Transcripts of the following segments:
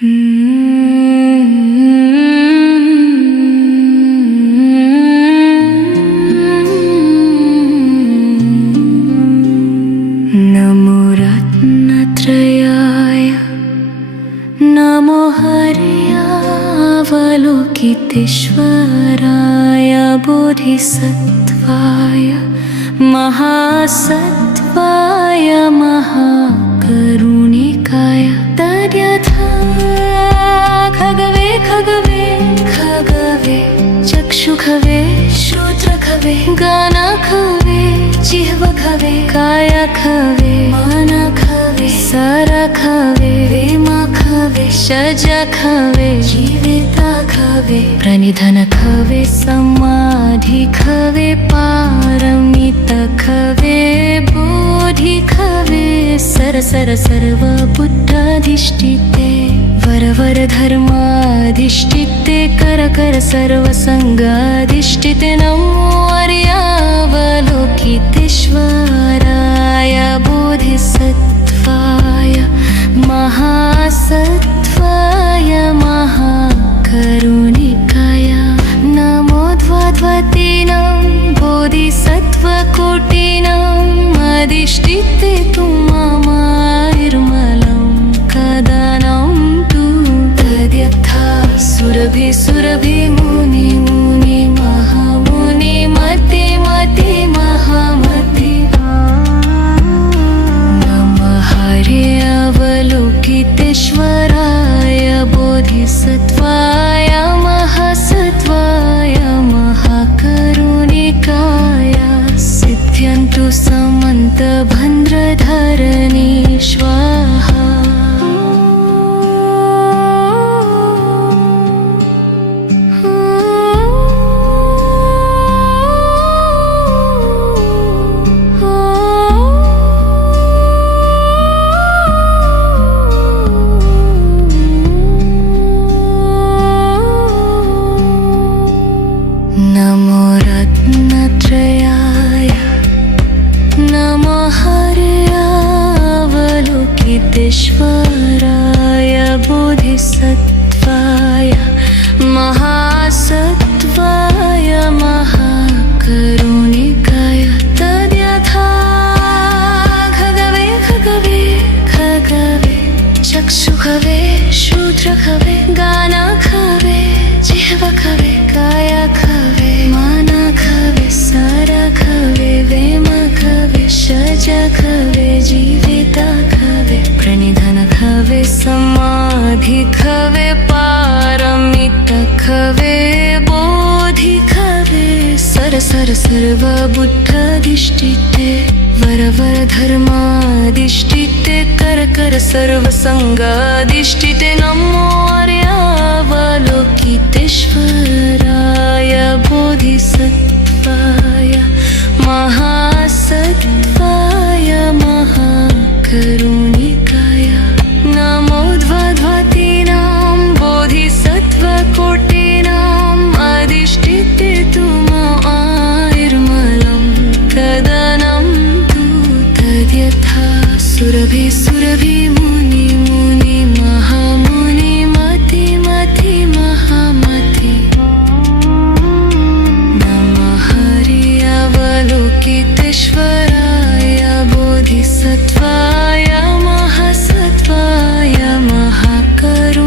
नमो रत्नत्रयाय नमो हर्यावलोकितेश्वराय बोधिसत्त्वाय महासत्त्वाय महाकरुणिकाय तद्यथा खगवे खगवे खगवे चक्षुखवे श्रोत्रखवे गानखवे जिह्वखवे कायखवे मनखवे सरखवे वेमखवे शजखवे जीवितखवे प्रणिधनखवे समाधिखवे पारमितखवे बोधिखवे सरसर सर्वबुद्धाधिष्ठिते वरवर धर्माधिष्ठिते कर सर्वसंगाधिष्ठिते नमो आर्यावलोकितेश्वराय बोधिसत्त्वाय महासत्त्वाय महाकरुणिकाय नमो द्वाद्वतीनां बोधिसत्त्वकोटिनाम् अधिष्ठिते तु ममार्मलं कदनं तु तद्यथा सुरभि सुरभि मुनि मुनि महामुनि मति मति महामति नमः हर्यावलोकितेश्वराय बोधिसत्त्वाय महासत्त्वाय महाकरुणिकाय सिद्ध्यन्तु समन्तभद्रधरणी स्वाहा। नमो रत्नत्रयाय नमो हर्यावलोकितेश्वराय बोधिसत्त्वाय महासत्त्वाय महाकरुणिकाय तद्यथा खगवे खगवे खगवे चक्षुखवे श्रोत्रखवे गानखवे जिह्वखवे कायखवे मनखवे सरखवे वेमखवे शजखवे जीवितखवे प्रणिधनखवे समाधिखवे पारमितखवे बोधिखवे सरसर सर्वबुद्धाधिष्ठिते वरवर धर्माधिष्ठिते कर सर्वसंगाधिष्ठिते नमो आर्यावलोकितेश्वराय बोधिसत्त्वाय महासत्त्वाय महाकरुणिकाय नमो द्वाद्वतीनां बोधिसत्त्वकोटिनाम् अधिष्ठिते तु ममार्मलं कदनं तु तद्यथा सुरभि सुरभि मुनि मुनि महामुनि मति मति महामति नमः हर्यावलोकितेश्वराय बोधिसत्त्वाय महासत्त्वाय महाकरुणिकाय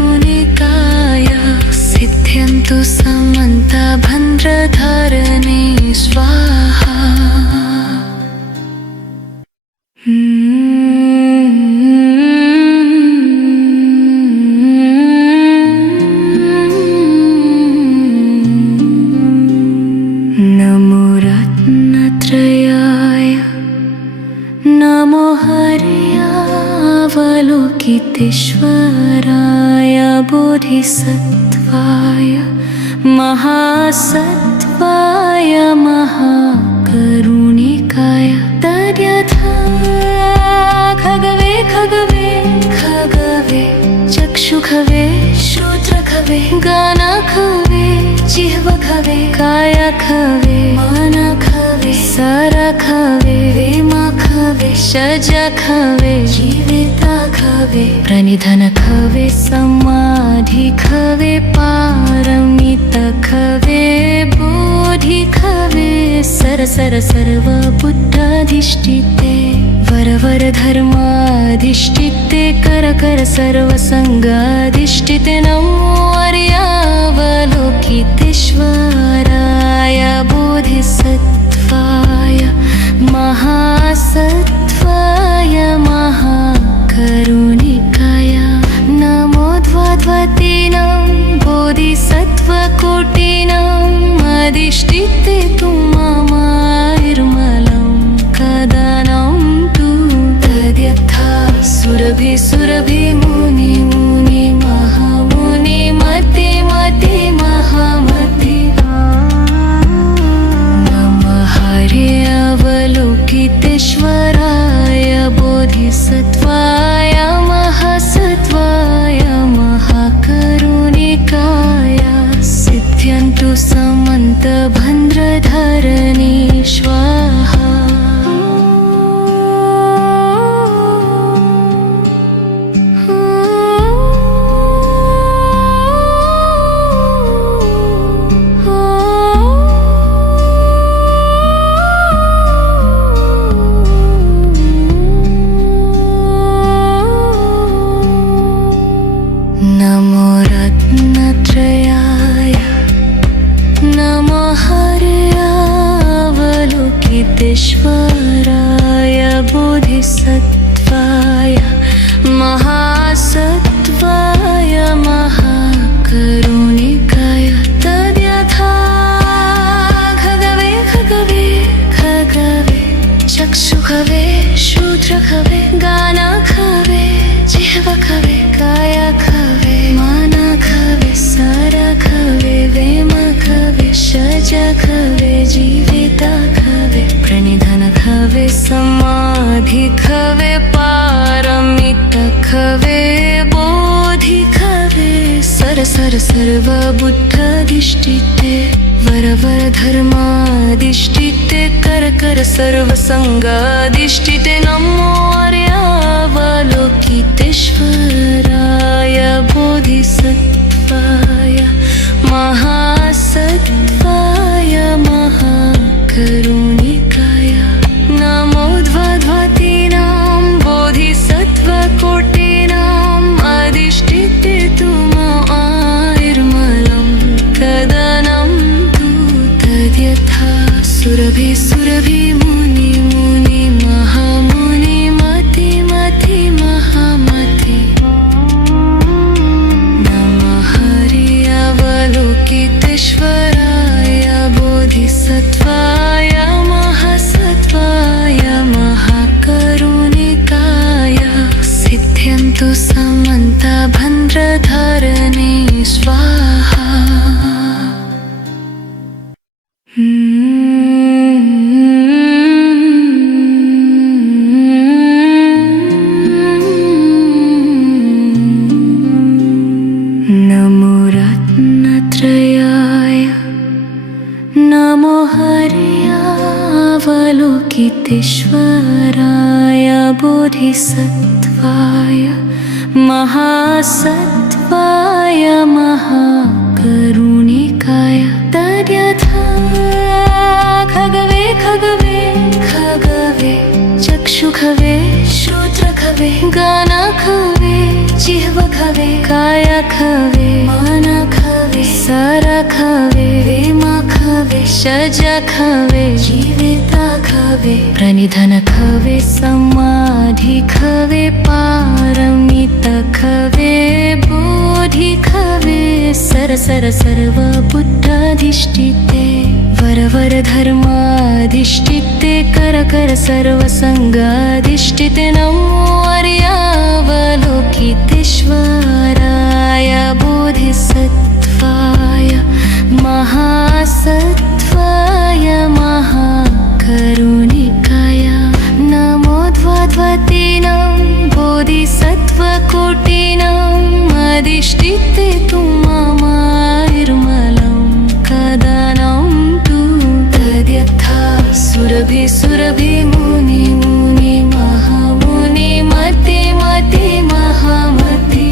सिद्ध्यन्तु समन्तभद्रधरणी स्वाहा। नमो रत्नत्रयाय नमो हर्यावलोकितेश्वराय बोधिसत्त्वाय महासत्त्वाय महाकरुणिकाय तद्यथा खगवे खगवे खगवे चक्षुखवे श्रोत्रखवे गानखवे जिह्वखवे कायखवे मनखवे सरखवे वेमखवे शजखवे जीवितखवे प्रणिधनखवे समा सर सर्व बुद्धाधिष्ठिते वरवर धर्माधिष्ठिते कर कर सर्व संगाधिष्ठिते नमो आर्यावलोकितेश्वराय बोधिसत्त्वाय महासत्त्वाय महाकरुणिकाय नमो द्वाद्वतीनां बोधिसत्त्वकोटिनाम् अधिष्ठिते तु ममार्मलं कदनं तु तद्यथा सुरभि सुरभि मुनि मुनि महामुनि मति मति महामति नमः हर्यावलोकितेश्वराय बोधिसत्त्वाय महासत्त्वाय महाकरुणिकाय सिद्ध्यन्तु समन्तभद्रधरणी स्वाहा नमो रत्नत्रयाय नमो हर्यावलोकितेश्वराय बोधिसत्त्वाय महासत्त्वाय महाकरुणिकाय तद्यथा खगवे खगवे खगवे चक्षुखवे शूद्रखवे गानखवे जिह्वखवे कायखवे मनखवे सरखवे वेमखवे शजखवे जीवितखवे प्रणिधनखवे समाधिखवे पारमितखवे बोधिखवे सर सर सर्व बुद्धाधिष्ठिते वरवर धर्माधिष्ठिते कर कर सर्व संगाधिष्ठिते नमो आर्यावलोकितेश्वराय बोधिसत्त्वाय महासत्त्वाय महाकरुणिकाय नमो द्वाद्वतीनां बोधिसत्त्वकोटिनाम् अधिष्ठिते तु ममार्मलं कदनं तु तद्यथा सुरभि सुरभि मुनि मुनि महामुनि मति मति महामति नमः हर्यावलोकितेश्वराय बोधिसत्त्वाय महासत्त्वाय महाकरुणिकाय सिद्ध्यन्तु समन्तभद्रधरणी स्वाहा नमो रत्नत्रयाय नमो हर्यावलोकितेश्वराय बोधिसत्त्वाय महासत्त्वाय महाकरुणिकाय तद्यथा खगवे खगवे खगवे चक्षुखवे शूद्रखवे गानखवे जिह्वखवे कायखवे मनखवे सरखवे वेमखवे शजखवे जीवितखवे प्रणिधनखवे समाधिखवे पारमितखवे बोधिखवे सर सर सर्व बुद्धाधिष्ठिते वरवर धर्माधिष्ठिते कर कर सर्व संगाधिष्ठिते नमो आर्यावलोकितेश्वराय बोधिसत्त्वाय महासत्त्वाय महाकरुणिकाय नमो द्वाद्वतीनां बोधिसत्त्वकोटिनाम् अधिष्ठिते तु ममार्मलं कदनं तु तद्यथा सुरभि सुरभि मुनि मुनि महामुनि मति मति महामति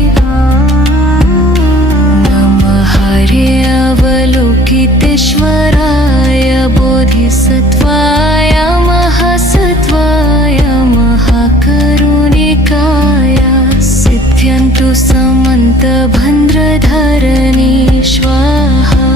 समन्तभन्द्रधरणी स्वाहा।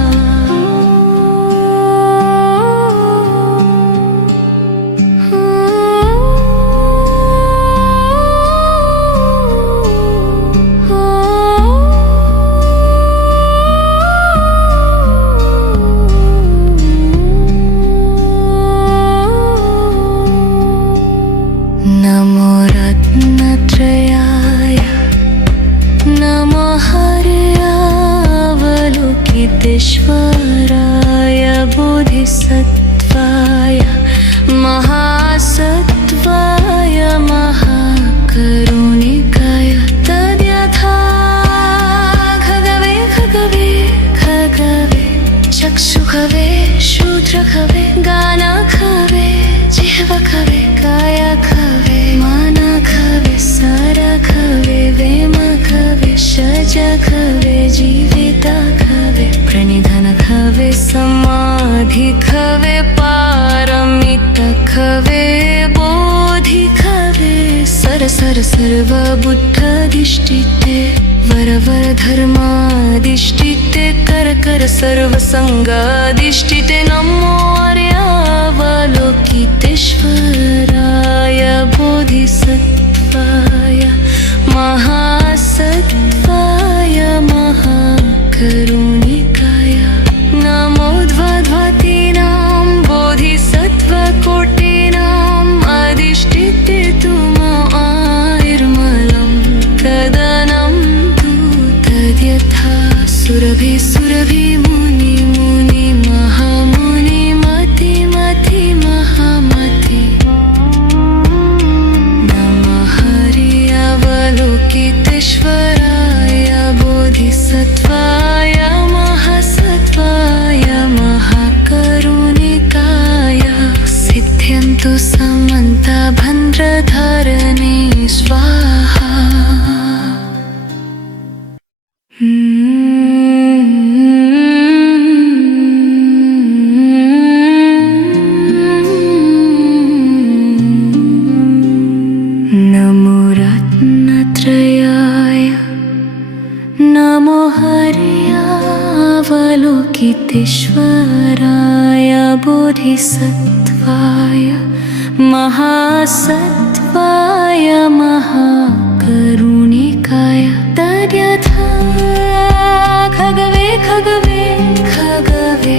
नमो रत्नत्रयाय नमो हर्यावलोकितेश्वराय बोधिसत्त्वाय महासत्त्वाय महाकरुणिकाय तद्यथा खगवे खगवे खगवे चक्षुखवे शूद्रखवे गानखवे जिह्वखवे कायखवे मानखवे सरखवे वेमखवे शजखवे जीवितखवे प्रणिधनखवे समाधिखवे पारमितखवे बोधिखवे सरसर सर्वबुद्धधिष्ठिते वरवर धर्माधिष्ठिते कर सर्वसंगाधिष्ठिते नमो आर्यावलोकितेश्वराय बोधिसत्त्वाय महासत्त्वाय महाकरुणिकाय नमो द्वाद्वातीनां बोधिसत्त्वकोटीनाम् अधिष्ठिते तु आयुर्मलं कदनं तु तद्यथा सुरभि सुरभि मुनि मुनि महामुनि मति मति महामति नमः हरियावलोकितेश्वराय बोधिसत्त्वाय महासत्त्वाय महाकरुणिकाय सिद्ध्यन्तु समन्तभन्द्रधरणी स्वाहा। नमो रत्नत्रयाय नमो हर्यावलोकितेश्वराय बोधिसत्त्वाय महासत्त्वाय महाकरुणिकाय तद्यथा खगवे खगवे खगवे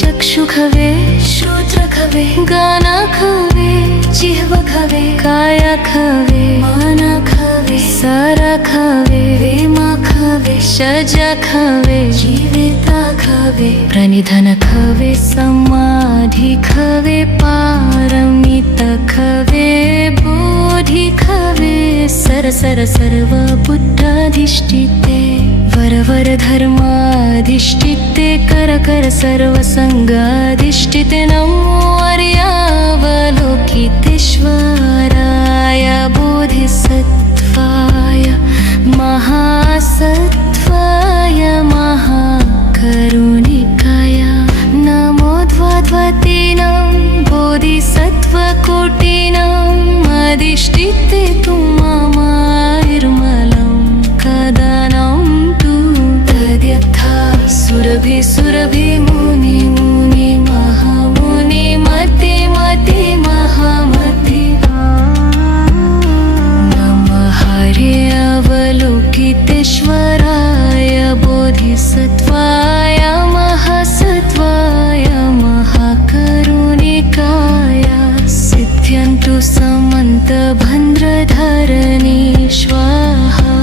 चक्षुखवे शूद्रखवे गानखवे जिह्वखवे कायखवे मानखवे सरखवे वेमखवे शजखवे जीवितखवे प्रणिधनखवे समाधिखवे पारमितखवे बोधिखवे सरसर सर्वबुद्धधिष्ठिते वरवर धर्माधिष्ठिते कर सर्वसंगाधिष्ठिते नमो आर्यावलोकितेश्वराय बोधिसत्त्वाय महासत्त्वाय महाकरुणिकाय नमो द्वाद्वातीनां बोधिसत्त्वकोटीनाम् अधिष्ठिते तु मायुर्मलं कदनं तु तद्यथा सुरभि सुरभि मुनि मुनि महामुनि मति मति महामति नमः हरियावलोकितेश्वराय बोधिसत्त्वाय महासत्त्वाय महाकरुणिकाय सिद्ध्यन्तु समन्तभन्द्रधरणी स्वाहा।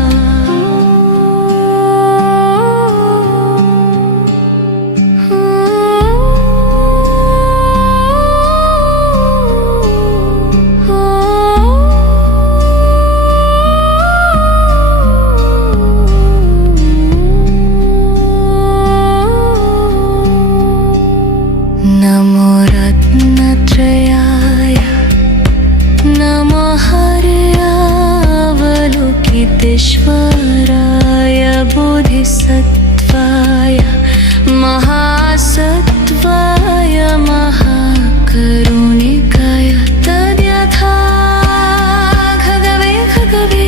नमो रत्नत्रयाय नमो हर्यावलोकितेश्वराय बोधिसत्त्वाय महासत्त्वाय महाकरुणिकाय तद्यथा खगवे खगवे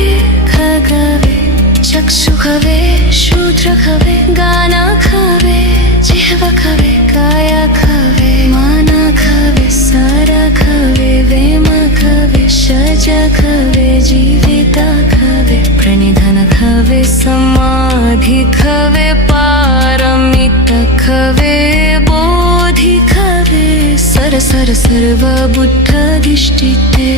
खगवे चक्षुः खवे शूद्र खवे गाना खवे जिह्वा खवे काया खवे माना खवे सारा खवे वेम खवे शज खवे जीविता खवे प्रणिधन खवे समाधि खवे पारमित खवे बोधि खवे सर सर सर्व बुद्धाधिष्ठिते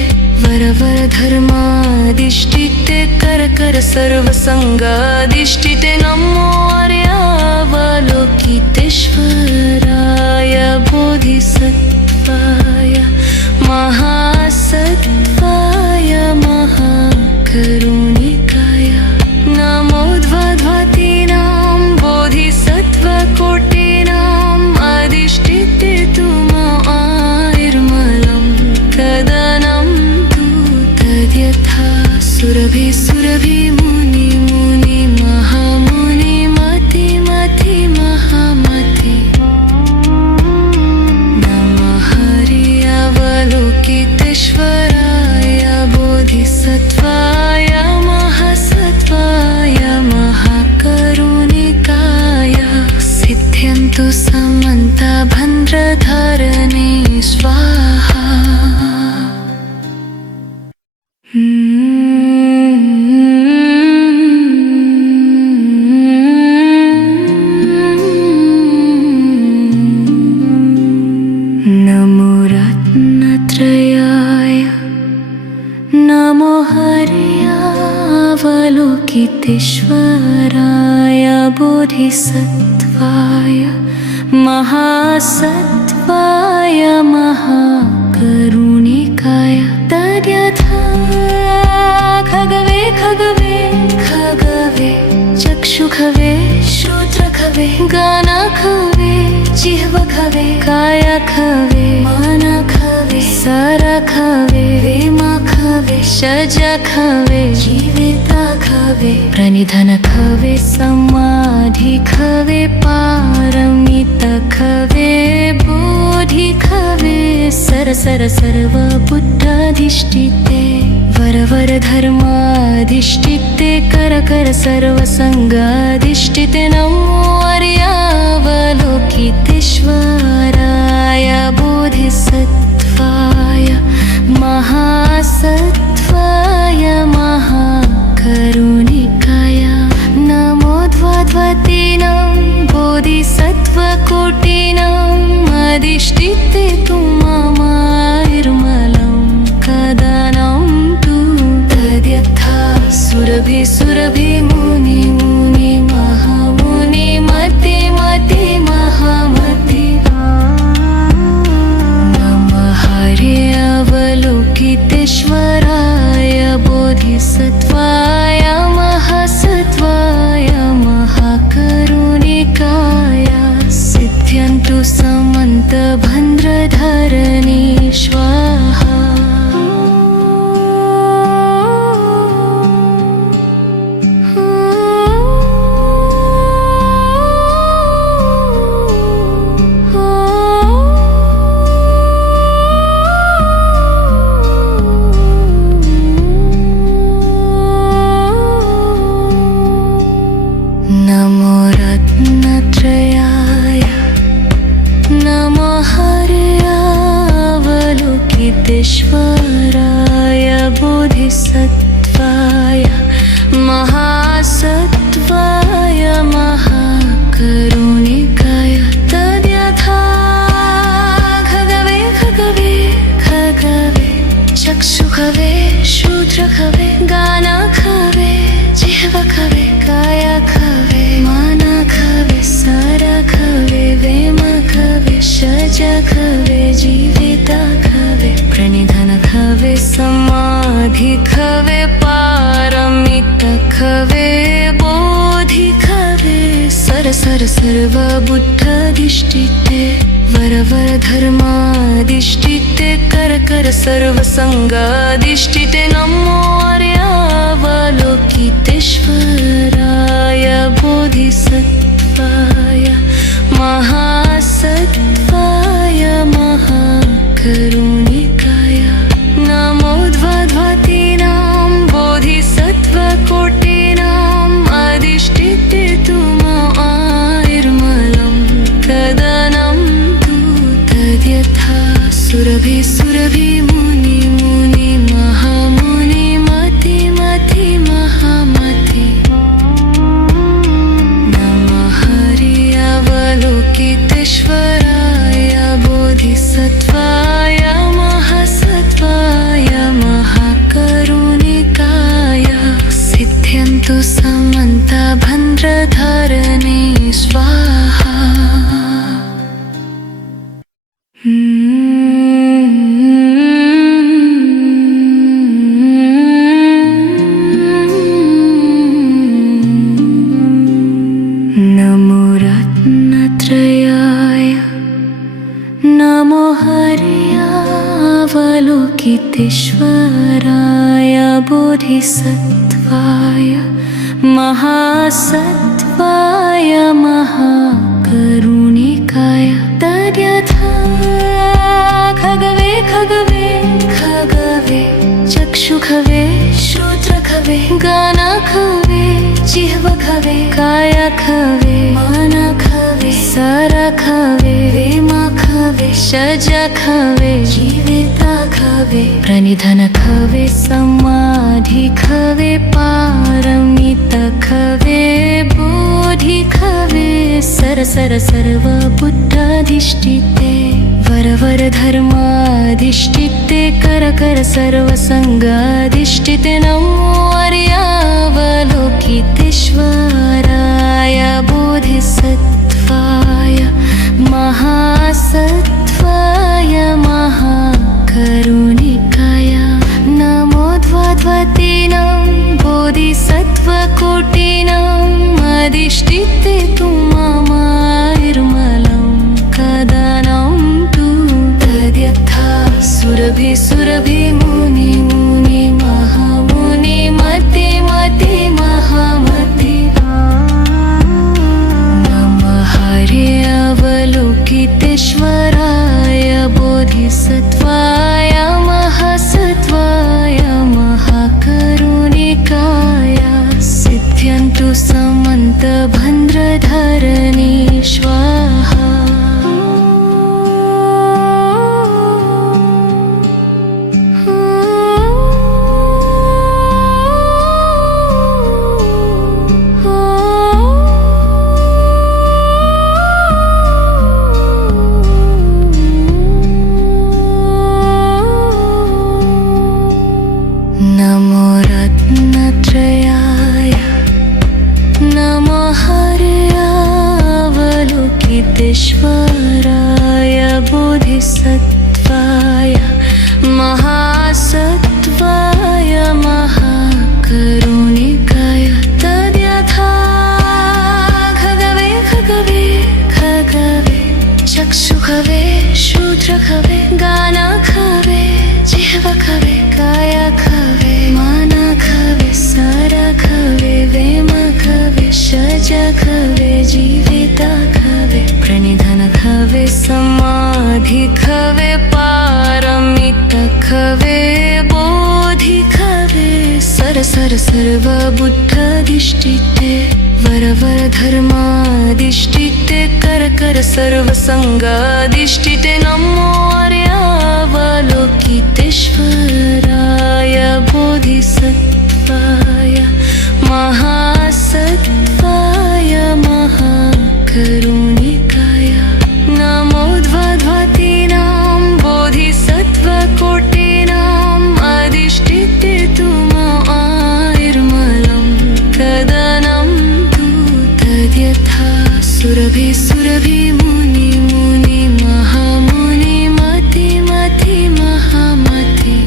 वर वर धर्माधिष्ठिते कर कर सर्व संगाधिष्ठिते नमो आर्यावलोकितेश्वराय बोधिसत्त्वाय महासत्त्वाय महाकरुणिकाय नमो द्वाद्वातीनां बोधिसत्त्वकोटीनाम् अधिष्ठिते तु आयुर्मलं कदनं यथा सुरभि सुरभि मुनि मुनि महामुनि मति मति महामति नमः हरियावलोकितेश्वराय बोधिसत्त्वाय महासत्त्वाय महाकरुणिकाय सिद्ध्यन्तु समन्ता भद्रधारणे स्वाहा। नमो रत्नत्रयाय नमो हरियावलोकितेश्वराय बोधिसत्त्वाय महासत्त्वाय महाकरुणिकाय तद्यथा खगवे खगवे खगवे चक्षु खवे श्रोत्र खवे गाना खवे जिह्वा खवे काया खवे माना खवे सारा खवे वेमा खवे शज खवे जीविता खवे प्रणिधन खवे समाधि खवे पारमित खवे बोधि खवे सर सर सर्व बुद्धाधिष्ठिते वर वर धर्माधिष्ठिते कर कर सर्व संगाधिष्ठिते नमो आर्यावलोकितेश्वराय बोधिसत्त्वाय महासत्त्वाय महाकरुणिकाय नमो द्वाद्वातीनां बोधिसत्त्वकोटीनाम् अधिष्ठिते तु मामायुर्मलं कदनं तु तद्यथा सुरभि सुरभि मुनि मुनि महामुनि मति मति महामति नमः हरियावलोकितेश्वराय बोधिसत्त्वाय महासत्त्वाय महाकरुणिकाय सिद्ध्यन्तु समन्त भद्रधारणे स्वाहा। नमो रत्नत्रयाय नमो हरियावलोकितेश्वराय बोधिसत्त्वाय महासत्त्वाय महाकरुणिकाय तद्यथा खगवे खगवे खगवे चक्षु खवे शूद्र खवे गाना खवे जिह्वा खवे काया खवे माना खवे सारा खवे वेम खवे शज खवे जीविता खवे प्रणिधन खवे समाधि खवे पारमित खवे बोधि खवे सर सर सर्व बुद्धाधिष्ठिते वर वर धर्माधिष्ठिते कर कर सर्व संगाधिष्ठिते नमो आर्यावलोकितेश्वराय बोधिसत्त्वाय महासत्त्वाय महाकरुणिकाय नमो द्वाद्वातीनां बोधिसत्त्वकोटीनाम् अधिष्ठिते भद्रधारिणे स्वाहा। नमो रत्नत्रयाय नमो हर्यावलोकितेश्वराय बोधिसत्त्वाय महासत्त्वाय महाकरुणिकाय। तद्यथा खगवे खगवे खगवे चक्षुखवे श्रोत्रखवे गानखवे जिह्वखवे कायखवे मनखवे सरखवे वेमखवे शजखवे जीवितखवे प्रणिधनखवे समाधिखवे पारमितखवे बोधिखवे सरसर सर्वबुद्धाधिष्ठिते वरवर धर्माधिष्ठिते करकर सर्वसंगाधिष्ठिते। नमो आर्यावलोकितेश्वराय बोधिसत्त्वाय महासत्त्वाय महाकरुणिकाय। नमो द्वाद्वतीनां बोधिसत्त्वकोटिनाम् अधिष्ठिते तु ममायुर्मलं कदनं तु। तद्यथा सुरभि सुरभि मुनि मुनि महामुनि मति मति महामति। नमः हर्यावलोकितेश्वराय बोधिसत्त्वाय महासत्त्वाय महाकरुणिकाय। सिद्ध्यन्तु समन्तभद्रधारिणे स्वाहा। नमो रत्नत्रयाय नमो हर्यावलोकितेश्वराय बोधिसत्त्वाय महासत्त्वाय महाकरुणिकाय। तद्यथा खगवे खगवे खगवे चक्षुखवे श्रोत्रखवे गानखवे जिह्वखवे कायखवे मनखवे सरखवे वेमखवे शजखवे जीवितखवे प्रणिधनखवे समाधिखवे पारमितखवे बोधिखवे सरसर सर्वबुद्धाधिष्ठिते वरवर धर्माधिष्ठिते करकर सर्वसंगाधिष्ठिते। नमो आर्यावलोकितेश्वराय बोधिसत्त्वाय महासत्त्वाय महाकरुणिकाय। नमो द्वाद्वतीनां बोधिसत्त्वकोटिनाम् अधिष्ठिते तु ममायुर्मलं कदनं तु। तद्यथा सुरभि सुरभि मुनि मुनि महामुनि मति मति महामति।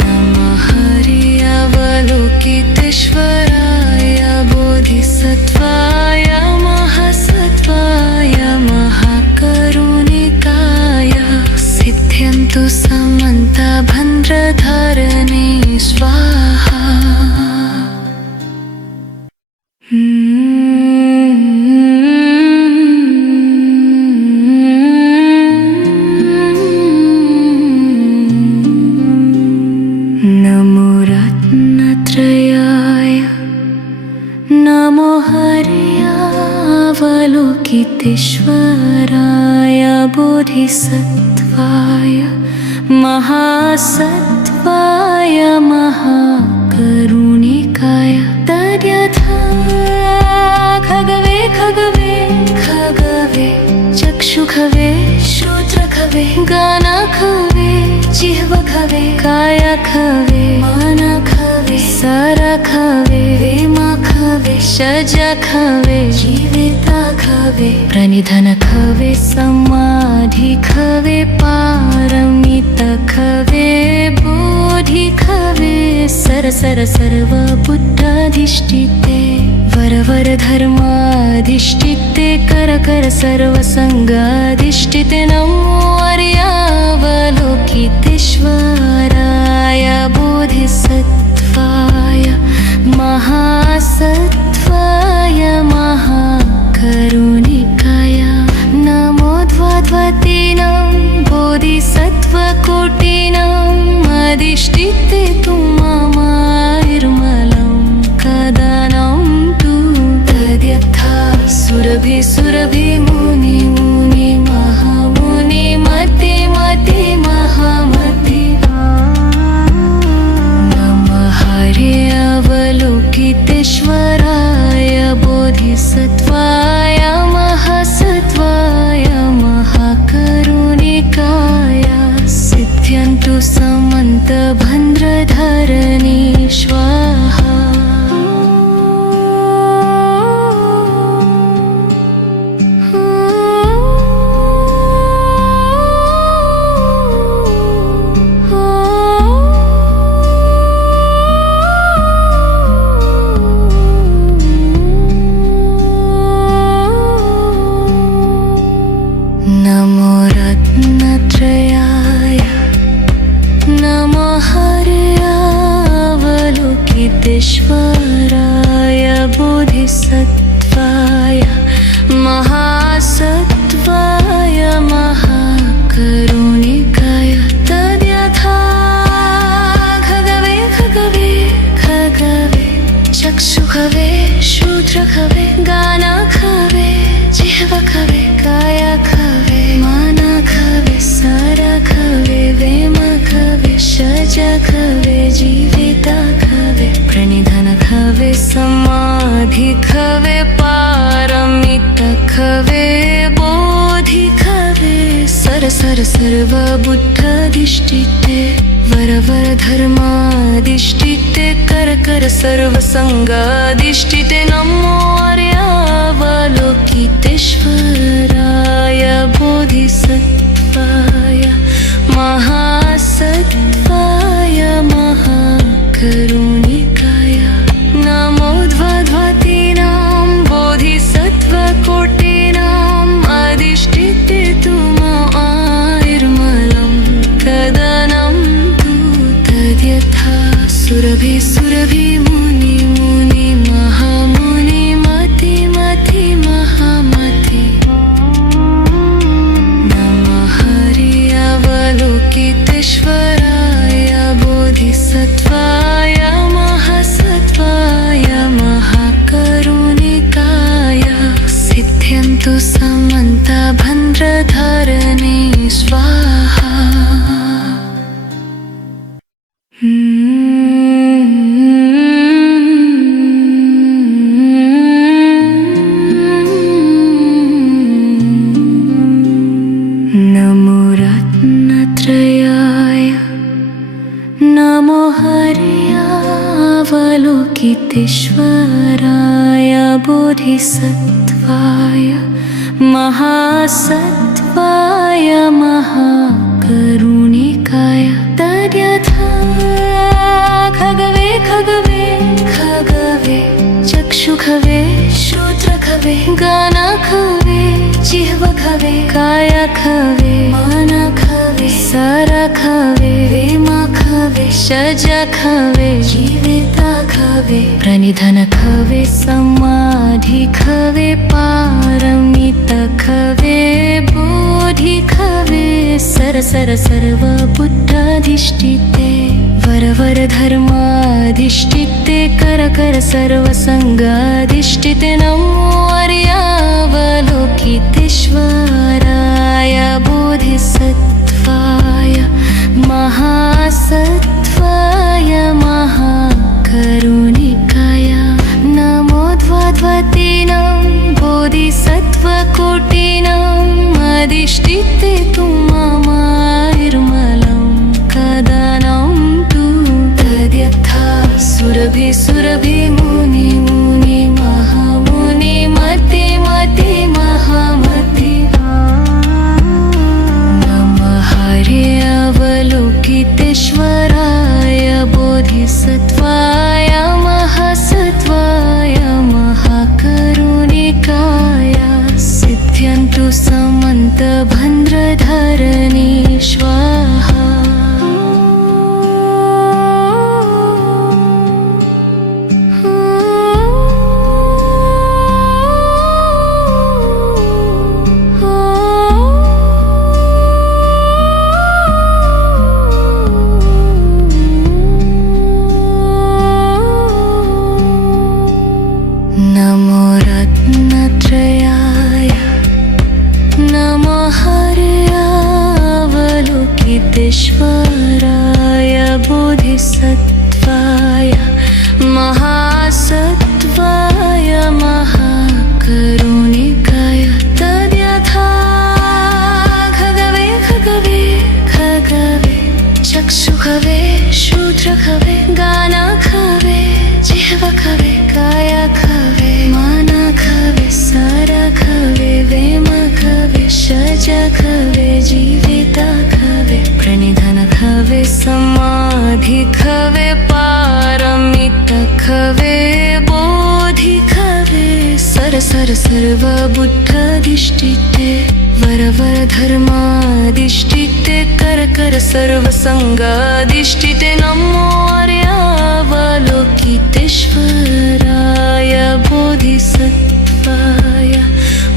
नमः हर्यावलोकितेश्वराय बोधिसत्त्वाय महासत्त्वाय महाकरुणिकाय। सिद्ध्यन्तु समन्तभद्रधारिणे स्वाहा। नमो रत्नत्रयाय नमो हर्यावलोकितेश्वराय बोधिसत्त्वाय महासत्त्वाय महाकरुणिकाय। तद्यथा खगवे खगवे खगवे चक्षुखवे श्रोत्रखवे गानखवे जिह्वखवे कायखवे मनखवे सरखवे वेमखवे खवे शजा खवे जीविता खवे प्रणिधन खवे समाधि खवे पारमित खवे बोधि खवे सर सर सर्व बुद्धाधिष्ठिते वर वर धर्माधिष्ठिते कर कर सर्व संगाधिष्ठिते नमो आर्यावलोकितेश्वराय बोधिसत्त्वाय महासत्त्वाय महाकरुणिकाय नमो द्वाद्वतीनां बोधिसत्त्वकोटिनाम् अधिष्ठिते तु ममायुर्मलं कदानं तु तद्यथा सुरभि सुरभि मुनि मुनि महामुनि मति मति महामति नमः अवलोकितेश्वराय बोधिसत्त्वाय महासत्त्वाय महाकरुणिकाय सिद्ध्यन्तु समन्तभद्रधरणी स्वाहा नमो रत्नत्रयाय नमो हर्यावलोकितेश्वराय बोधिसत्त्वाय महासत्त्वाय महाकरुणिकाय तद्यथा खगवे खगवे खगवे चक्षुखवे शूद्रखवे गानखवे जिह्वखवे कायखवे मनखवे सरखवे वेमखवे शजखवे जीवितखवे प्रणिधनखवे समाधिखवे पारमितखवे बोधिखवे सर सर सर्व बुद्धाधिष्ठिते वर वर धर्माधिष्ठिते कर कर सर्व संगाधिष्ठिते नमो आर्यावलोकितेश्वराय बोधिसत्त्वाय महासत्त्वाय महाकरुणिकाय नमो द्वाद्वतीनां बोधिसत्त्वकोटिनाम् अधिष्ठिते तु ममायुर्मलं कदानं तु तद्यथा सुरभि सुरभि मुनि मुनि महामुनि मति मति महामति नमः हर्यावलोकितेश्वराय बोधिसत्त्वाय महासत्त्वाय महाकरुणिकाय सिद्ध्यन्तु समन्तभद्रधरणी स्वाहा नमो रत्नत्रयाय नमो हर्यावलोकितेश्वराय बोधिसत्त्वाय महासत्त्वाय महाकरुणिकाय तद्यथा खगवे खगवे खगवे चक्षुखवे शूद्रखवे गानखवे जिह्वखवे कायखवे मनखवे सरखवे वेमखवे शजखवे जीवितखवे प्रणिधनखवे समाधिखवे पारमितखवे बोधिखवे सर सर सर्व बुद्धाधिष्ठिते वर वर धर्माधिष्ठिते कर कर सर्व संगाधिष्ठिते नमो आर्यावलोकितेश्वराय बोधिसत्त्वाय महासत्त्वाय महाकरुणिकाय नमो द्वाद्वतीनां बोधिसत्त्वकोटिनाम् अधिष्ठिते तु ममायुर्मलं कदानं तु तद्यथा सुरभि सुरभि मुनि मुनि नमो रत्नत्रयाय नमो हर्यावलोकितेश्वराय बोधिसत्त्वाय महासत्त्वाय महाकरुणिकाय तद्यथा खगवे खगवे खगवे चक्षुखवे शूद्रखवे गानखवे जिह्वखवे कायखवे मनखवे सरखवे वेमखवे शजखवे जीवितखवे प्रणिधनखवे समाधिखवे पारमितखवे बोधिखवे सर्वबुद्धधिष्ठिते वर धर्माधिष्ठिते कर सर्वसंगाधिष्ठिते नमो आर्यावलोकितेश्वराय बोधिसत्त्वाय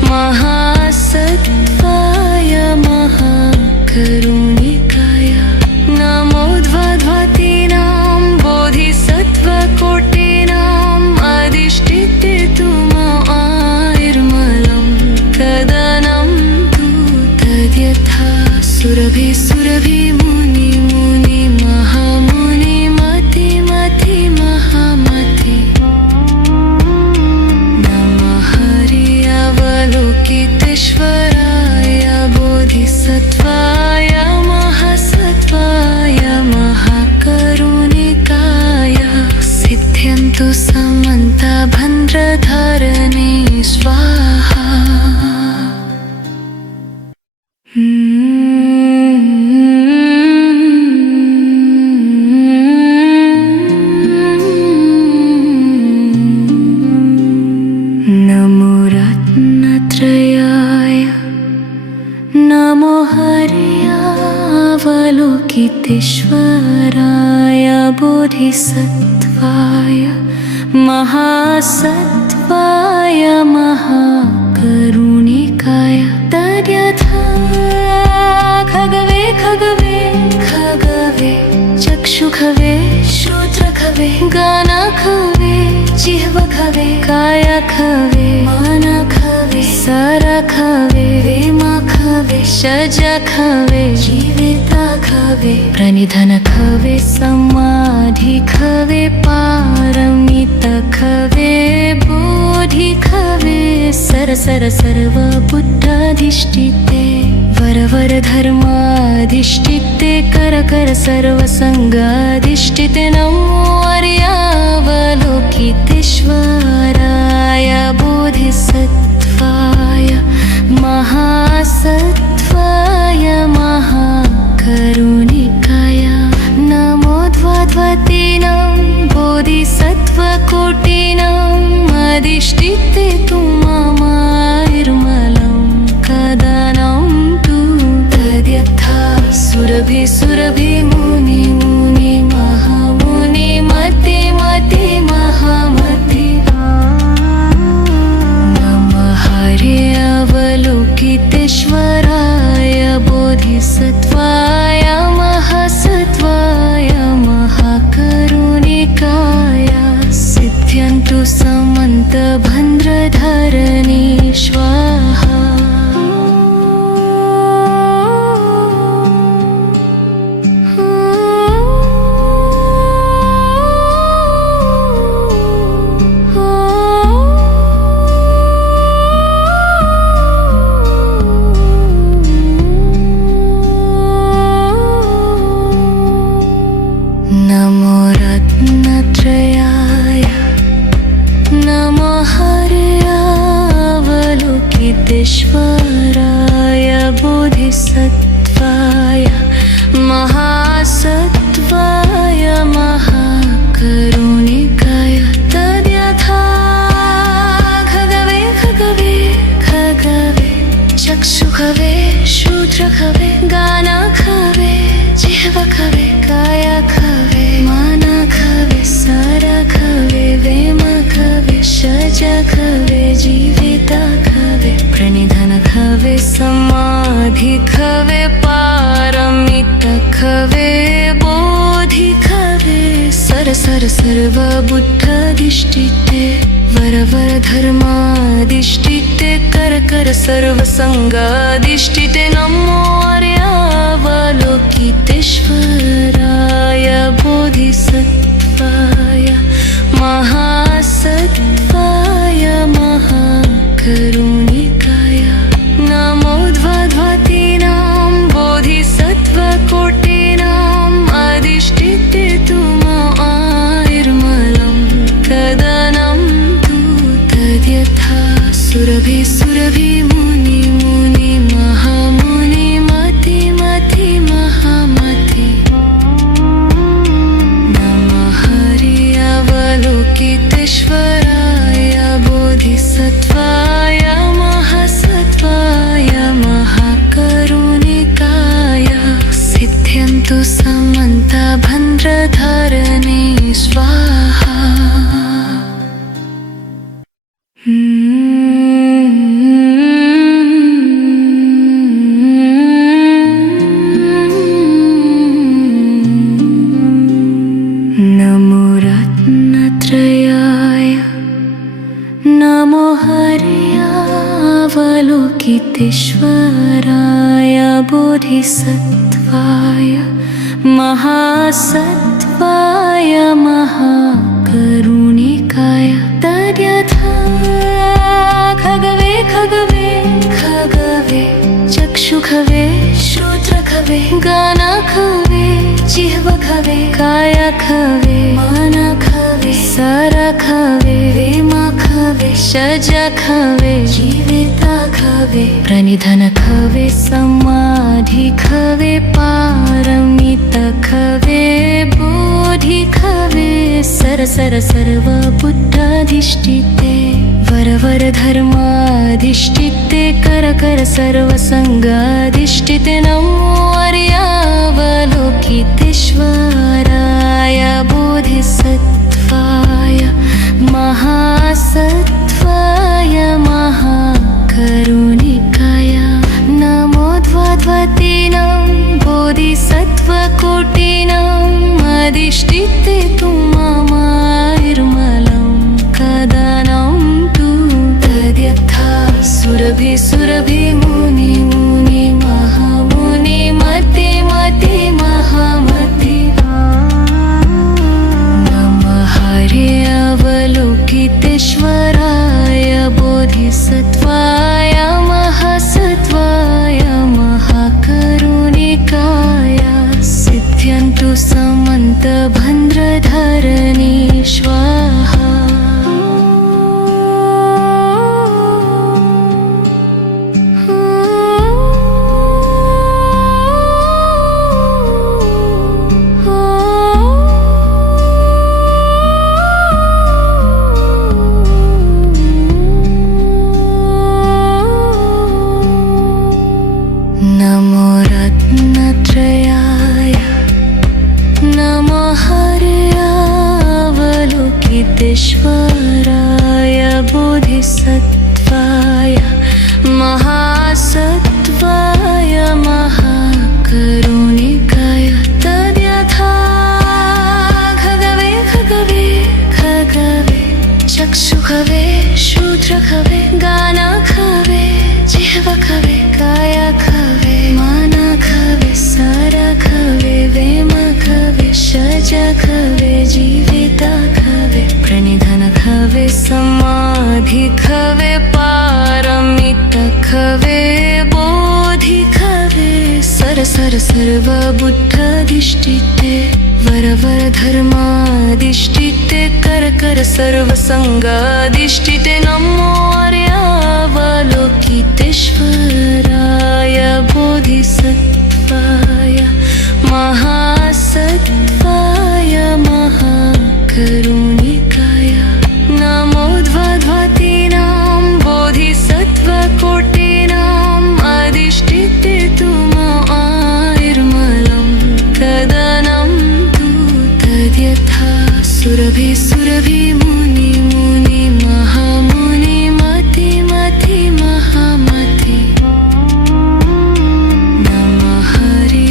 महासत्त्वाय महाकरुणिकाय नमो द्वाद्वातीनां बोधिसत्त्वकोटीनाम् अधिष्ठिते तु आयुर्मलं कदनं तु तद्यथा सुरभि मुनि महामुनि मति महामति नमः हरियावलोकितेश्वराय बोधिसत्त्वाय महासत्त्वाय महाकरुणिकाय सिद्ध्यन्तु समन्तभद्रधारिणी स्वाहा। नमो रत्नत्रयाय नमो हरियावलोकितेश्वराय बोधिसत्त्वाय महासत्त्वाय महाकरुणिकाय तद्यथा खगवे खगवे खगवे चक्षुखवे श्रोत्रखवे गानखवे जिह्वखवे कायखवे मनखवे सरखवे वेमखवे शजखवे जीवितखवे प्रणिधनखवे समाधिखवे पारमितखवे बोधिखवे सर्वबुद्धधिष्ठिते वर धर्माधिष्ठिते कर सर्वसंगाधिष्ठिते नमो आर्यावलोकितेश्वराय बोधिसत्त्वाय महासत्त्वाय महाकरुणिकाय नमो द्वाद्वातीनां बोधिसत्त्वकोटीनाम् अधिष्ठिते तु आयुर्मलं कदनं तु तद्यथा सुरभि मुनि महामुनि मति महामति नमः हरियावलोकितेश्वराय बोधिसत्त्वाय महासत्त्वाय महाकरुणिकाय सिद्ध्यन्तु समन्तभद्रधारिणी स्वाहा। नमो रत्नत्रयाय नमो हरियावलोकितेश्वराय बोधिसत्त्वाय महासत्त्वाय महाकरुणिकाय तद्यथा खगवे खगवे खगवे चक्षुखवे शूद्रखवे गानखवे जिह्वखवे कायखवे मनखवे सरखवे वेमखवे शजखवे जीवितखवे प्रणिधनखवे समाधिखवे पारमितखवे बोधिखवे सर्वबुद्धधिष्ठिते वर धर्माधिष्ठिते कर सर्वसंगाधिष्ठिते नमो आर्यावलोकितेश्वराय बोधिसत्त्वाय महासत्त्वाय महाकरुणिकाय नमो द्वाद्वातीनां बोधिसत्त्वकोटीनाम् अधिष्ठिते तु आयुर्मलं कदनं तु तद्यथा सुरभि सुरभि मुनि मुनि महामुनि मति मति महामति नमः हरियावलोकितेश्वराय बोधिसत्त्वाय महासत्त्वाय महाकरुणिकाय सिद्ध्यन्तु समन्तभद्रधारिणी स्वाहा। नमो रत्नत्रयाय नमो हरियावलोकितेश्वराय बोधिसत्त्वाय महासत्त्वाय महाकरुणिकाय तद्यथा खगवे खगवे खगवे चक्षुखवे श्रोत्रखवे गानखवे जिह्वखवे कायखवे मनखवे सरखवे वेमखवे शजखवे जीवितखवे प्रणिधनखवे समाधिखवे पारमितखवे बोधिखवे सरसर सर्वबुद्धाधिष्ठिते वर धर्माधिष्ठिते कर सर्वसंगाधिष्ठिते नमो आर्यावलोकितेश्वराय बोधिसत्त्वाय महासत्त्वाय महाकरुणिकाय नमो द्वाद्वातीनां बोधिसत्त्वकोटीनाम् अधिष्ठिते तु मायुर्मलं कदनं तु तद्यथा सुरभि सुरभि मुनि मुनि महामुनि मति मति महामति नमः हरियावलोकितेश्वराय बोधिसत्त्वाय महासत्त्वाय महाकरुणिकाय सिद्ध्यन्तु समन्तभद्रधारिणी स्वाहा। नमो रत्नत्रयाय नमो हरियावलोकितेश्वराय बोधिसत्त्वाय महासत्त्वाय महाकरुणिकाय तद्यथा खगवे खगवे खगवे चक्षुखवे श्रोत्रखवे गानखवे जिह्वखवे कायखवे मनखवे सरखवे वेमखवे शजखवे जीवितखवे प्रणिधनखवे समाधिखवे पारमितखवे बोधिखवे सरसर सर्वबुद्धाधिष्ठिते वर धर्माधिष्ठिते कर सर्वसंगाधिष्ठिते नमो आर्यावलोकितेश्वराय बोधिसत्त्वाय महासत्त्वाय महाकरुणिकाय नमो द्वाद्वातीनां बोधिसत्त्वकोटीनाम् अधिष्ठिते तु आयुर्मलं कदनं तु तद्यथा सुरभि सुरभि मुनि मुनि महामुनि मति मति महामति नमः हरि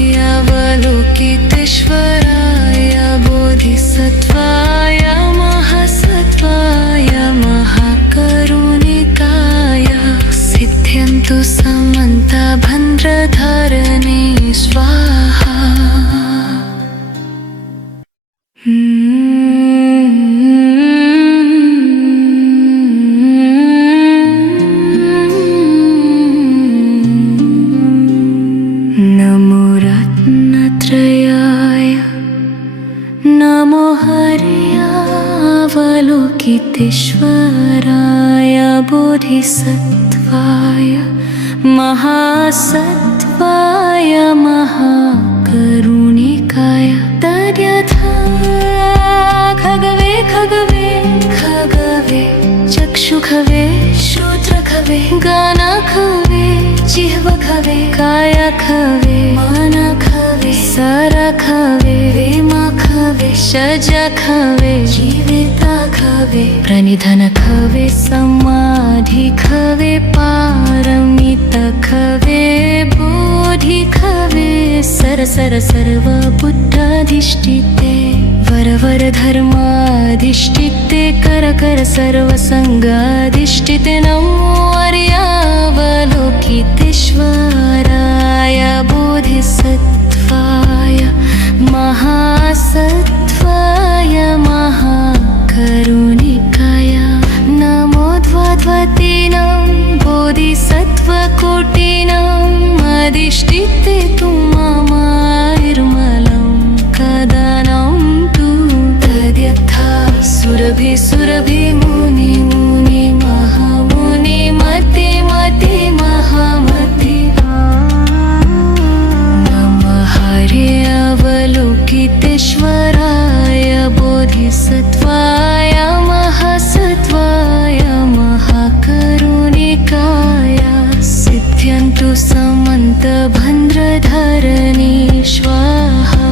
योगीश्वराय बोधिसत्त्वाय महासत्त्वाय महाकरुणिकाय तद्यथा खगवे खगवे खगवे चक्षुखवे श्रोत्रखवे गानखवे जिह्वखवे कायखवे मनखवे सरखवे वेमखवे शजखवे जीवितखवे प्रणिधनखवे समाधिखवे पारमितखवे बोधिखवे सरसर सर्वबुद्धाधिष्ठिते वरवर धर्माधिष्ठिते कर सर्वसंगाधिष्ठिते नमो आर्यावलोकितेश्वराय बोधिसत्त्वाय महासत्त्वाय महाकरुणिकाय नमो द्वाद्वतीनां बोधिसत्त्वकोटिनाम् अधिष्ठिते तु ममार्मलं कदानं तु तद्यथा सुरभि सुरभि मुनि मुनि महामुनि मति मति महामति नमः अवलोकितेश्वराय बोधिसत्त्वाय महासत्त्वाय महाकरुणिकाय सिद्ध्यन्तु समन्तभद्रधरणी स्वाहा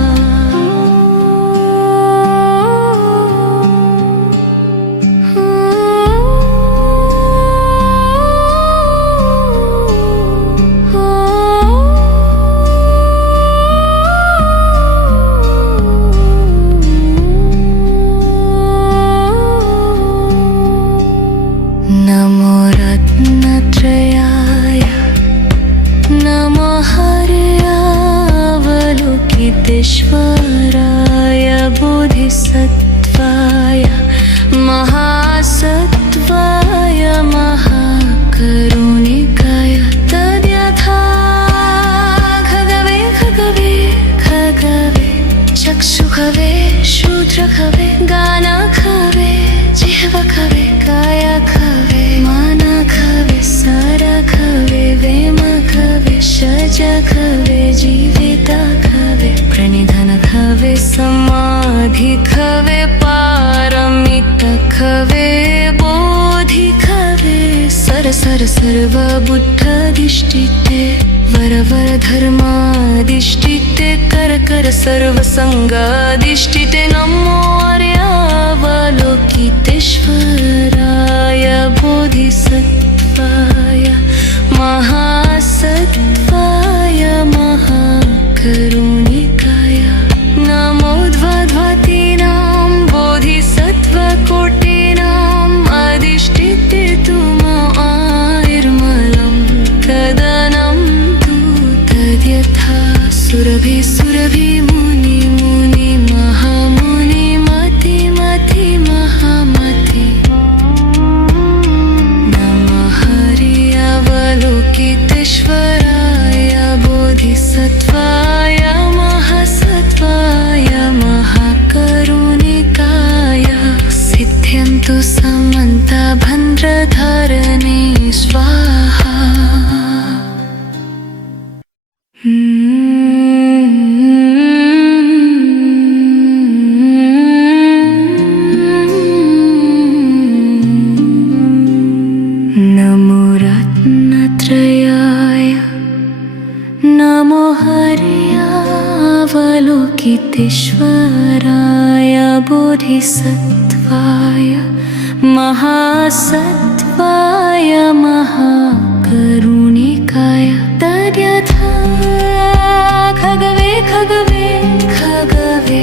नमो रत्नत्रयाय नमो हर्यावलोकितेश्वराय बोधिसत्त्वाय महासत्त्वाय महाकरुणिकाय तद्यथा खगवे खगवे खगवे चक्षुखवे श्रोत्रखवे गानखवे जिह्वखवे कायखवे मनखवे सरखवे वेमखवे शजखवे जीवितखवे प्रणिधनखवे समाधिखवे पारमितखवे बोधिखवे सरसर सर्वबुद्धाधिष्ठिते वरवर धर्माधिष्ठिते कर सर्वसंगाधिष्ठिते नमो आर्यावलोकितेश्वराय बोधिसत्त्वाय महासत्त्वाय महाकरुणिकाय नमो द्वाद्वतीनां बोधिसत्त्वकोटिनाम् अधिष्ठिते तु ममार्मलं कदानं तु तद्यथा सुरभि सुरभि मुनि मुनि महामुनि मति मति महामति नमः हर्यावलोकितेश्वराय बोधिसत्त्वाय महासत्त्वाय महाकरुणिकाय सिद्ध्यन्तु समन्तभद्रधरणी स्वाहा नमो रत्नत्रयाय नमो हर्यावलोकितेश्वराय बोधिसत्त्वाय महासत्त्वाय महाकरुणिकाय तद्यथा खगवे खगवे खगवे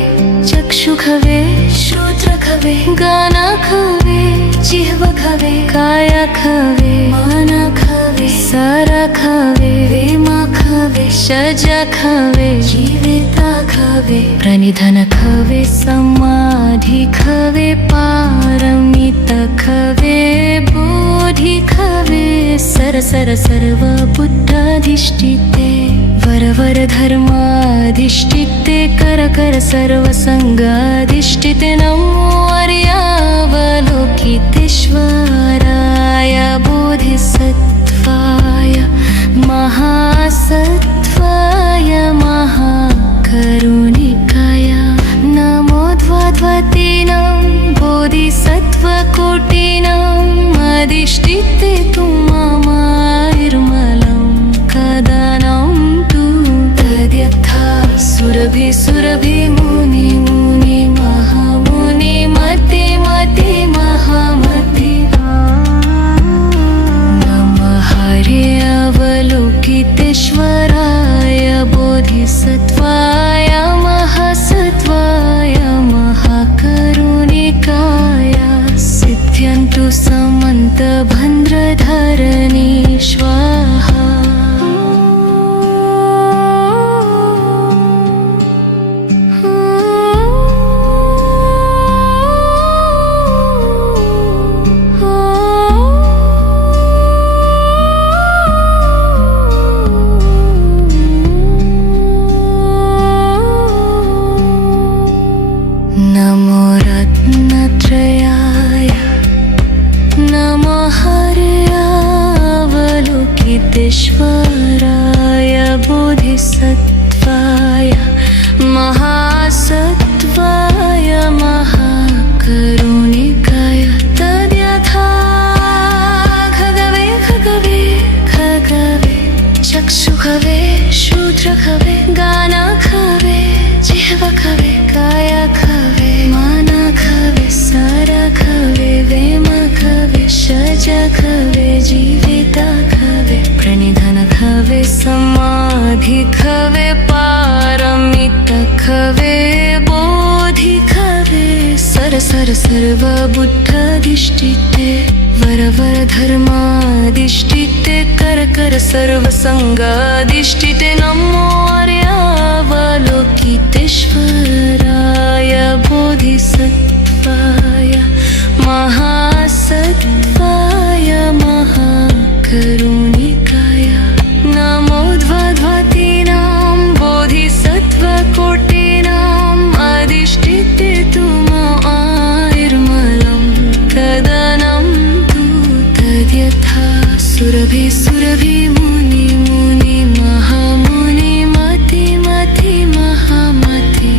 चक्षुखवे श्रोत्रखवे गानखवे जिह्वखवे कायखवे मनखवे सरखवे वेमखवे शजखवे जीवितखवे प्रणिधनखवे समाधिखवे पारमितखवे बोधिखवे सरसर सर्वबुद्धाधिष्ठिते वरवर धर्माधिष्ठिते कर सर्वसंगाधिष्ठिते नमो आर्यावलोकितेश्वराय बोधिसत्त्वाय महासत्त्वाय महाकरुणिकाय नमो द्वाद्वतीनां बोधिसत्त्वकोटिनाम् अधिष्ठिते तु ममार्मलं कदानं तु तद्यथा सुरभि मुनि महामुनि मति महामति नमः हरे अवलोकितेश्वराय बोधिसत्त्वाय महासत्त्वाय महाकरुणिकाय सिद्ध्यन्तु समन्तभद्रधरणी स्वाहा। नमो रत्नत्रयाय नमो हर्यावलोकितेश्वराय बोधिसत्त्वाय महासत्त्वाय महाकरुणिकाय तद्यथा खगवे चक्षुखवे शूद्रखवे गानखवे जिह्वखवे कायखवे मनखवे सरखवे वेमखवे शजखवे जीवितखवे प्रणिधनखवे समाधिखवे पारमितखवे बोधिखवे सर्वबुद्धाधिष्ठिते वरवर धर्माधिष्ठिते कर सर्वसंगाधिष्ठिते नमो आर्यावलोकितेश्वराय बोधिसत्त्वाय महासत्त्वाय महाकरुणिकाय नमो द्वाद्वतीनां बोधिसत्त्वकोटिनाम् अधिष्ठिते तु ममार्मलं कदानं तु तद्यथा सुरभि मुनि महामुनि मति महामति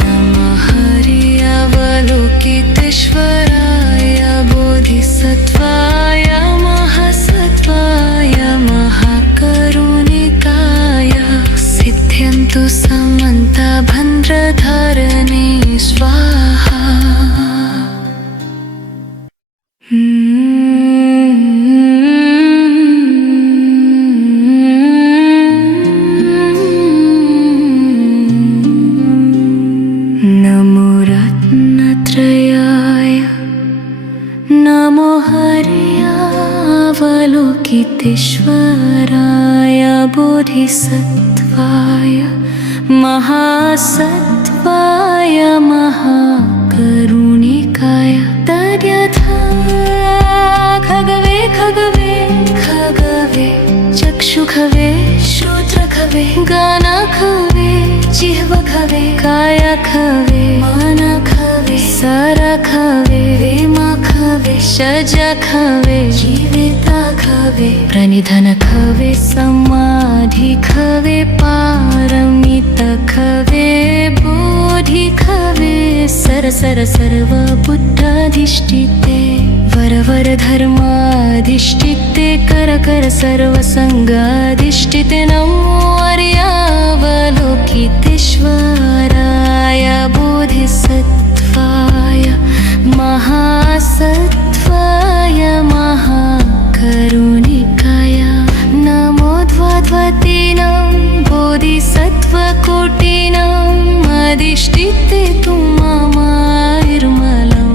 नमः हरि अवलोकितेश्वराय बोधिसत्त्वाय महासत्त्वाय महाकरुणिकाय सिद्ध्यन्तु समन्तभद्रधरणी स्वाहा। नमो रत्नत्रयाय नमो हर्यावलोकितेश्वराय बोधिसत्त्वाय महासत्त्वाय महाकरुणिकाय तद्यथा खगवे चक्षुखवे शूद्रखवे गानखवे जिह्वखवे कायखवे मनखवे सरखवे वेमखवे शजखवे जीवितखवे प्रणिधनखवे समाधिखवे पारमितखवे बोधिखवे सर्वबुद्धाधिष्ठिते वरवर धर्माधिष्ठिते कर सर्वसंगाधिष्ठिते नमो आर्यावलोकितेश्वराय बोधिसत्त्वाय महासत्त्वाय महाकरुणिकाय नमो द्वाद्वतीनां बोधिसत्त्वकोटिनाम् अधिष्ठिते तु ममार्मलं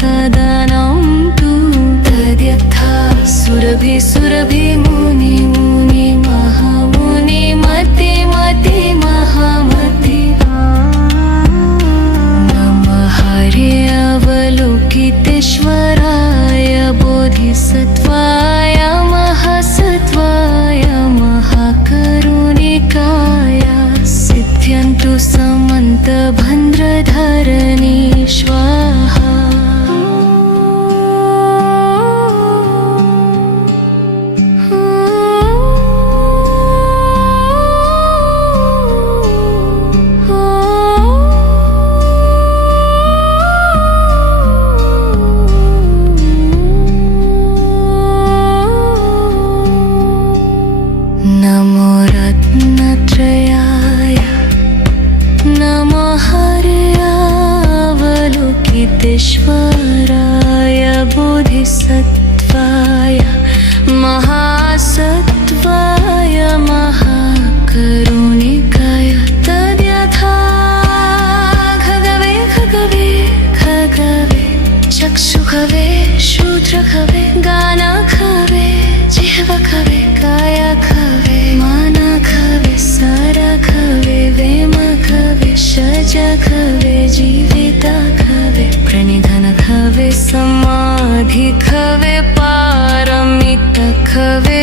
कदानं तु तद्यथा सुरभि मुनि महामुनि मति महामति बोधिसत्त्वाय महासत्त्वाय महाकरुणिकाय तद्यथा खगवे खगवे खगवे चक्षुखवे शूद्रखवे गानखवे जिह्वखवे कायखवे मनखवे सरखवे वेमखवे शजखवे जीवितखवे प्रणिधनखवे समाधिखवे पारमितखवे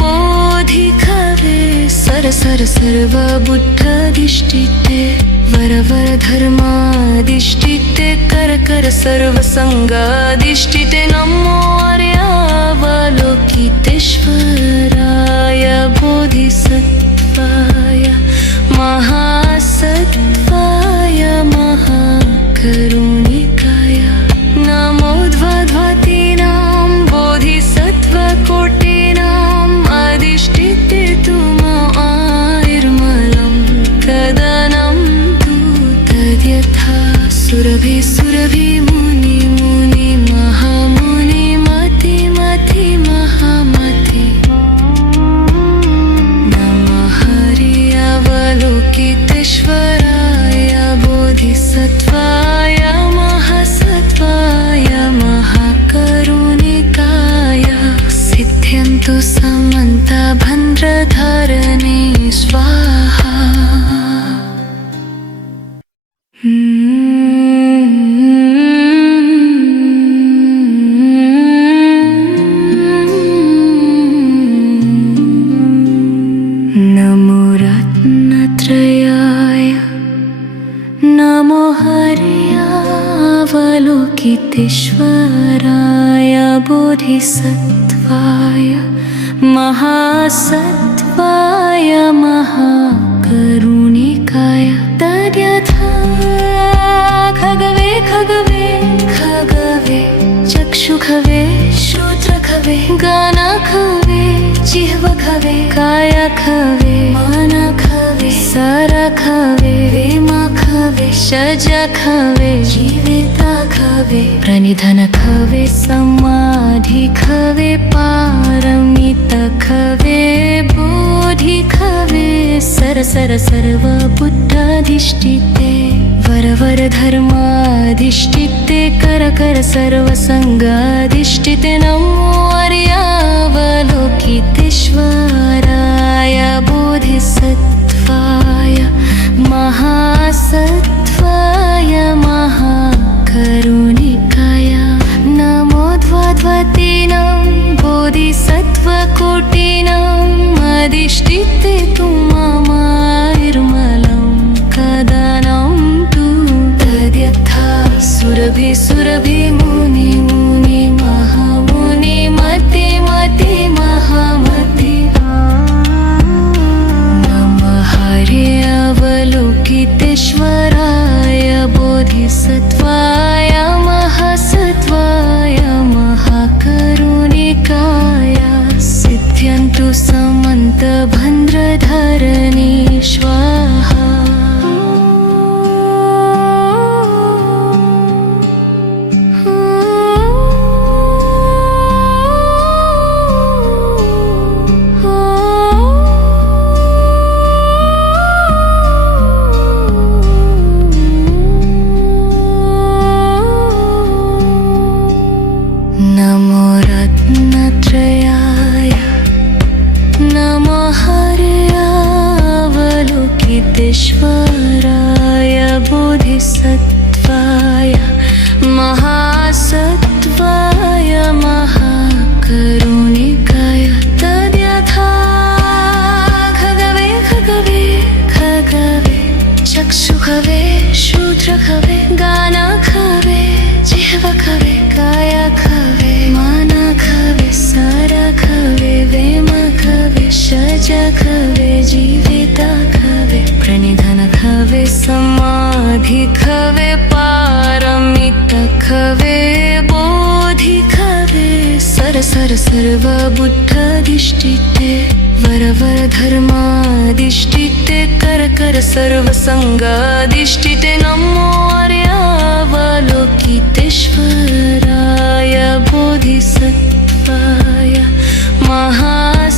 बोधिखवे सर्वबुद्धाधिष्ठिते वरवर धर्माधिष्ठिते कर सर्वसंगाधिष्ठिते नमो आर्यावलोकितेश्वराय बोधिसत्त्वाय महासत्त्वाय महाकरुणिकाय नमो द्वाद्वातीनां बोधिसत्त्वकोटीनाम् अधिष्ठिते तु आयुर्मलं कदनं तु तद्यथा सुरभि मुनि महामुनि मति महामति नमः हरियावलोकितेश्वराय बोधिसत्त्वाय महासत्त्वाय महाकरुणिकाय सिद्ध्यन्तु समन्तभद्रधरणे स्वाहा। नमो रत्नत्रयाय नमो हरियावलोकितेश्वराय बोधिसत्त्वाय महासत्त्वाय महाकरुणिकाय तद्यथा खगवे खगवे खगवे चक्षुखवे शूद्रखवे गानखवे जिह्वखवे कायखवे मनखवे सरखवे वेमखवे शजखवे जीवितखवे प्रणिधनखवे समाधिखवे पारमितखवे बोधिखवे सर्वबुद्धाधिष्ठिते वरवर धर्माधिष्ठिते कर सर्वसंगाधिष्ठिते नमो आर्यावलोकितेश्वराय बोधिसत्त्वाय महासत्त्वाय महाकरुणिकाय नमो द्वाद्वातीनां बोधिसत्त्वकोटीनाम् अधिष्ठिते तु मायुर्मलं कदनं तु तद्यथा सुरभि मुनि महामुनि मति महामति नमः हरियावलोकितेश्वराय बोधिसत्त्वाय महासत्त्वाय महाकरुणिकाय सिद्ध्यन्तु समन्तभद्रधरणे स्वाहा। नमो रत्नत्रयाय नमो हरियावलोकितेश्वराय बोधिसत्त्वाय महासत्त्वाय महाकरुणिकाय तद्यथा खगवे खगवे खगवे चक्षुखवे शूद्रखवे गानखवे जिह्वखवे कायखवे मनखवे सरखवे वेमखवे शजखवे जीवितखवे प्रणिधनखवे समाधिखवे पारमितखवे बोधिखवे सर्वबुद्धाधिष्ठिते वरवर धर्माधिष्ठिते कर सर्वसंगाधिष्ठिते नमो आर्यावलोकितेश्वराय महाकारुणिकाय बोधिसत्त्वाय महासत्त्वाय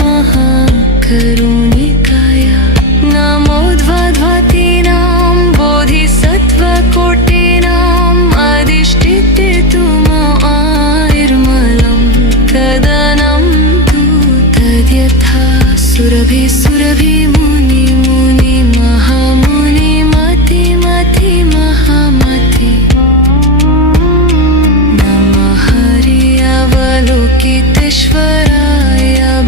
महाकरुणिकाय नमो द्वाद्वातीनां बोधिसत्त्वकोटीनाम् अधिष्ठिते आयुर्मलं कदनं तु तद्यथा सुरभि सुरभि मुनि मुनि महामुनि मति मति महामति नमः हरि अवलोकितेश्वराय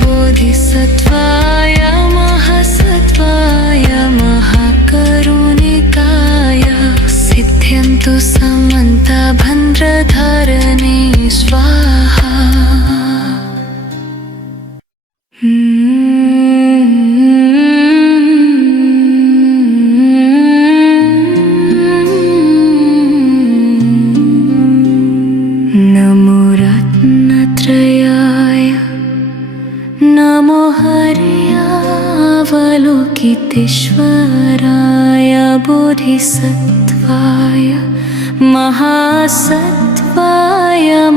बोधिसत्त्वाय महासत्त्वाय महाकरुणिकाय सिद्ध्यन्तु समन्तभद्रधरणे स्वाहा। नमो रत्नत्रयाय नमो हर्यावलोकितेश्वराय बोधिसत्त्वाय महासत्त्वाय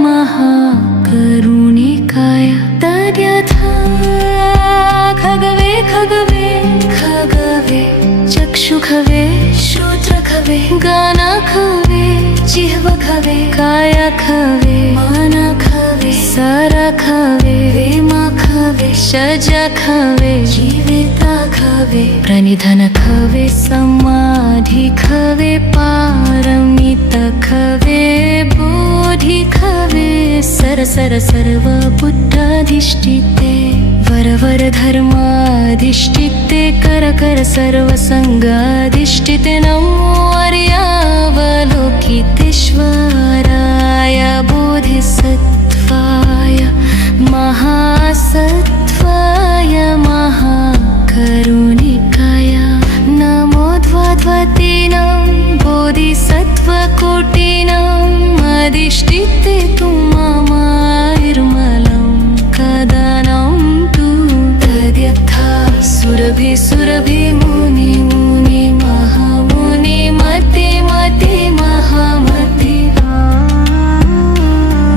महाकरुणिकाय तद्यथा खगवे खगवे खगवे चक्षुखवे श्रोत्रखवे गानखवे जिह्वखवे कायखवे मनखवे सरखवे वेमखवे शजखवे जीवितखवे प्रणिधनखवे समाधिखवे पारमितखवे बोधिखवे सरसर सर्वबुद्धाधिष्ठिते वरवर धर्माधिष्ठिते कर सर्वसंगाधिष्ठिते नमो हर्यावलोकितेश्वराय बोधिसत्त्वाय महासत्त्वाय महाकरुणिकाय नमो द्वाद्वातीनां बोधिसत्त्वकोटीनाम् अधिष्ठिते मामायुर्मलं कदनं तु तद्यथा सुरभि सुरभि मुनि मुनि महामुनि मति मति महामति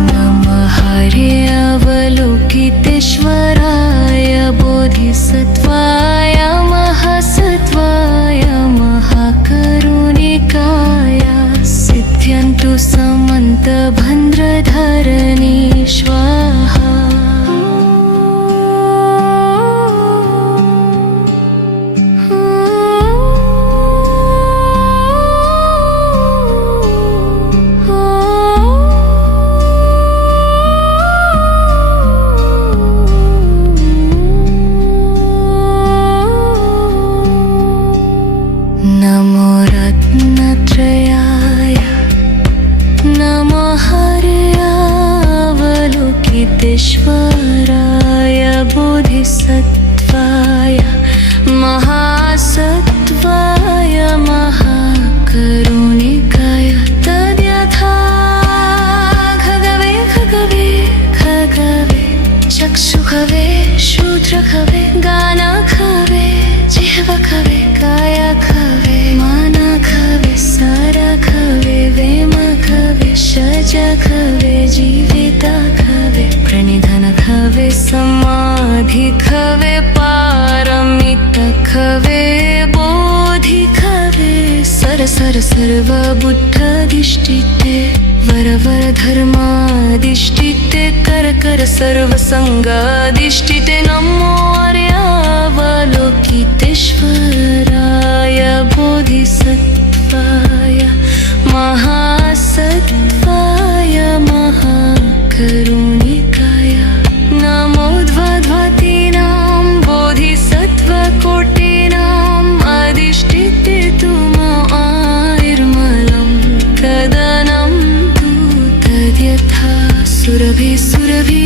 नमः हरि अवलोकितेश्वराय बोधिसत्त्वाय महासत्त्वाय महाकरुणिकाय सिद्ध्यन्तु समन्तभद्रधरणे स्वाहा। नमो रत्नत्रयाय नमो हर्यावलोकितेश्वराय बोधिसत्त्वाय महासत्त्वाय महाकरुणिकाय तद्यथा खगवे खगवे खगवे चक्षुखवे श्रोत्रखवे गानखवे जिह्वखवे कायखवे मनखवे सरखवे वेमखवे शजखवे जीवितखवे प्रणिधनखवे समाधिखवे पारमितखवे बोधिखवे सरसर सर्वबुद्धाधिष्ठिते वरवर धर्माधिष्ठिते कर सर्वसंगाधिष्ठिते नमो हर्यावलोकितेश्वराय बोधिसत्त्वाय महासत्त्वाय महाकरुणिकाय नमो द्वाद्वातीनां बोधिसत्त्वकोटीनाम् अधिष्ठिते आयुर्मलं कदनं तु तद्यथा सुरभि सुरभि